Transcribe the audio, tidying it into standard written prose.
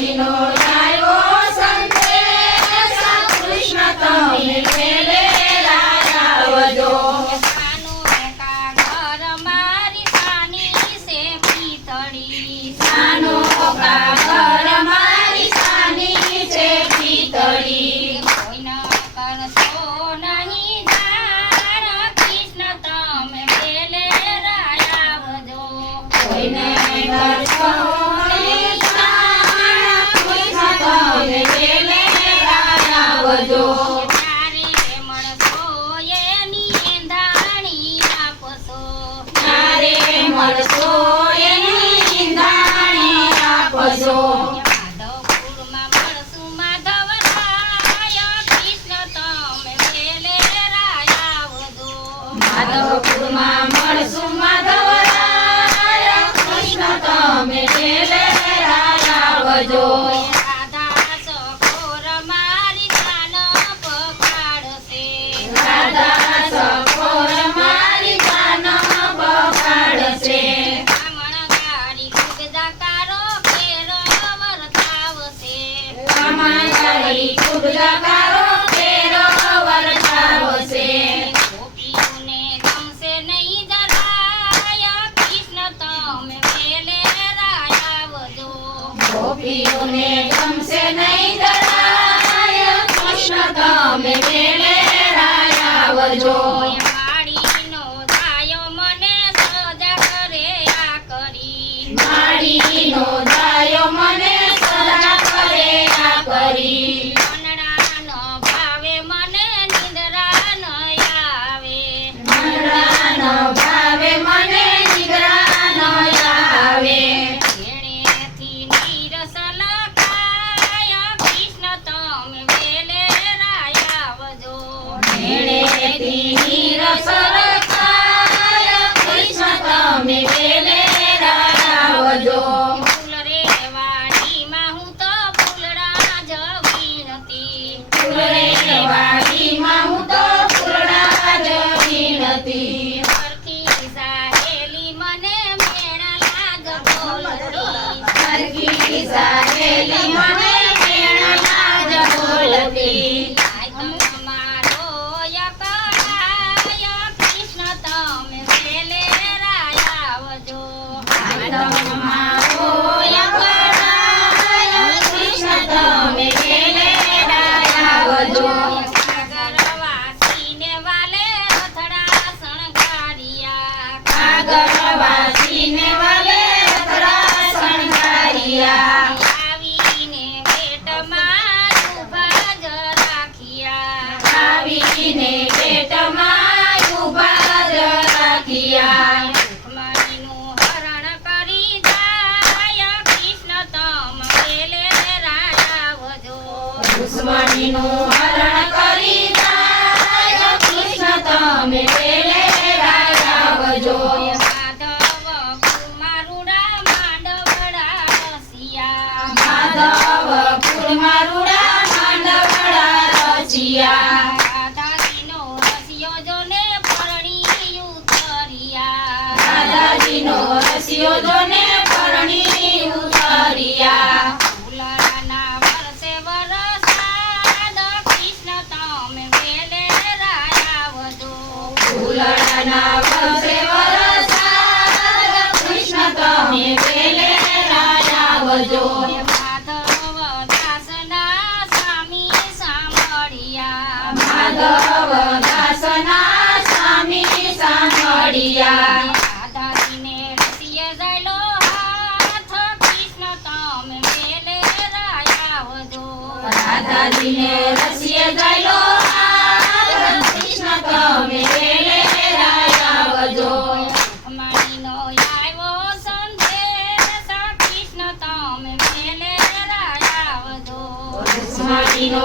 રૂકમણીનો આવ્યો સંદેશ, કૃષ્ણ તમે વેલે આવજો. સાનું કાગર મારી સાની છે પિતળી, સાનું કાગર મારી સાની છે પિતળી. કોઈ ન કરશો નહીં જાણ, કૃષ્ણ તમે વેલે આવજો. કોઈને કરશો નહીં જાણ, કૃષ્ણ તમે વેલે આવજો. ત્યારે મળશો એની એંધાણી આપશો, ત્યારે મળશો એની ઈંધાણી આપજો. માધવપુરમાં મળશું માધવરાય, કૃષ્ણ તમે વેલે આવજો. માધવપુરમાં મળશું માધવરાય, કૃષ્ણ તમે વેલે આવજો. રાધા સખોર મારી કાન પકડશે, રાધા સખોર મારી કાન પકડશે. બ્રાહ્મણ ગાડી ખુદદાકારો કેર વર્તાવશે, કમળ કરી ખુદકારો કેરો વરસાવશે. ગોપીઓને ગમશે નહીં જરાય, કૃષ્ણ તમે વેલે આવજો. ગોપીઓને ગમશે નહીં જરાય, કૃષ્ણ તમે વેલે આવજો. માળીનો ધાયો મને સજા કરે આ કરી, માડીનો દાયો મને સદા કરે આ કરી. મનડાનો ભાવે મને નિંદ્રા ન આવે, મનડાનો ભાવે મને નિદ્રા ન આવે. એણેથી નીરસ લખાય, કૃષ્ણ તમે વેલે આવજો. એણેથી નીરસ રખાય, કૃષ્ણ તમે વેલે આવજો. ફૂલ રે વાડીમાં હું તો ફૂલડા જ વીણતી, ફૂલ રે વાડીમાં હું તો ફૂલડા જ વીણતી. સરખી સાહેલી મને મેળા લાગ બોલતી, સરખી સાહેલી મને મેળા જ બોલતી. મારો યકળાય, કૃષ્ણ તમે વેલે આવજો. મારો યકળાય, કૃષ્ણ તમે વેલે આવજો. સાગરવાસીને વાલે રથડા શણગાર્યા, સાગરવાસીને વાલે રથડા શણગાર્યા. આવીને પેટમાં ઊભા જ રાખ્યા, આવીને પેટમાં ઊભા જ રાખ્યા. રૂકમણીનું હરણ કરી જાય, કૃષ્ણ તમ વેલે આવજો. દુશ્મનીનું હરણ કરી જાય, કૃષ્ણ તમે વેલે આવજો. માધવ કુમારુડા માંડવડા રસિયા, માધવપુરમાં રૂડા માંડવડા રચિયા. દાદાજીનો રસિયો જોને પરણી ઉતર્યા, દાદાજીનો રસિયો જોને પરણી ઉતર્યા. ફૂલડાના વરસે વરસાદ, કૃષ્ણ તમે વેલે આવજો. ફૂલડાના વરસે વરસાદ, કૃષ્ણ તમે વેલે આવજો. માધવ દાસના સ્વામી સાંભળ્યા, માધવ દાસના સ્વામી સાંભળ્યા. દાદાજીને રસિય જાયલો હાથ, કૃષ્ણ તમે વેલે આવજો. રાધાજીને રસિય જાયલો હાથ, કૃષ્ણ તમે વેલે આવજો. રૂકમણીનો આવ્યો સંદેશ, કૃષ્ણ તમે વેલે આવજો. રૂકમણીનો